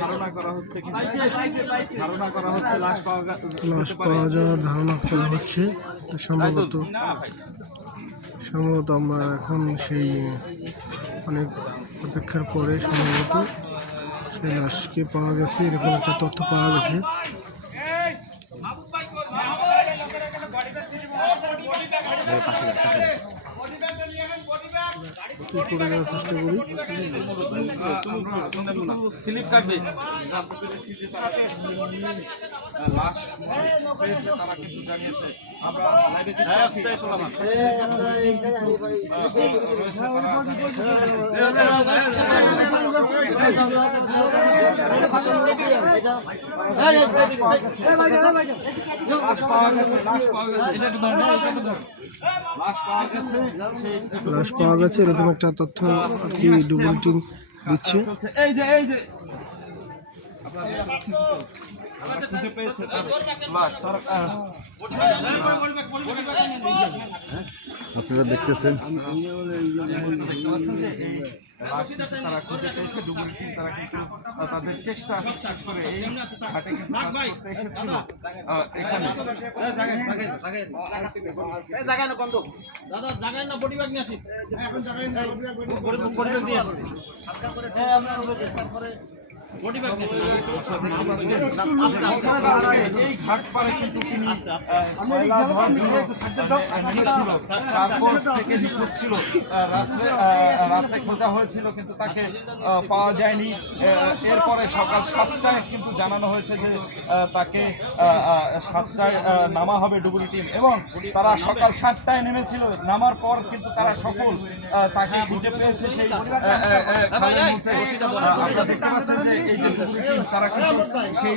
ধারণা করা হচ্ছে লাশ পাওয়া যাওয়ার ধারণা করা হচ্ছে। সম্ভবত আমরা এখন সেই অনেক অপেক্ষার পরে সম্ভবত সেই লাশকে পাওয়া গেছে, এরকম একটা তথ্য পাওয়া গেছে। করে যাওয়ার চেষ্টা করি। স্লিপ কাটবে জানতে পেরেছি যে তারা লাশ পেয়েছে, তারা কিছু জানিয়েছে। আমরা লাইভে যেতে আছি, লাশ পাওয়া গেছে এরকম একটা তথ্য আর কি ডুবুল দিচ্ছে। এই যে খুঁজে পেয়েছে তার লাশ। আপনারা দেখতেছেন তারা খুঁজে পেয়েছে, ডুবুরি টিম তারা কিন্তু তাদের চেষ্টা করে এই ঘাটে কিন্তু এসেছিল। এখানে এই ঘাট পারে কিন্তু তিনি থেকে নিখোঁজ ছিল। রাত্রে খোঁজা হয়েছিল কিন্তু তাকে পাওয়া যায়নি। এরপরে সকাল 7টায় কিন্তু জানানো হয়েছে যে তাকে 7টায় নামা হবে ডুবুরি টিম, এবং তারা সকাল 7টায় নেমেছিল। নামার পর কিন্তু তারা সফল তাকে খুঁজে পেয়েছে সেই খালের মধ্যে। আপনারা দেখতে পাচ্ছেন যে এই যে ডুবুরি টিম তারা কিন্তু সেই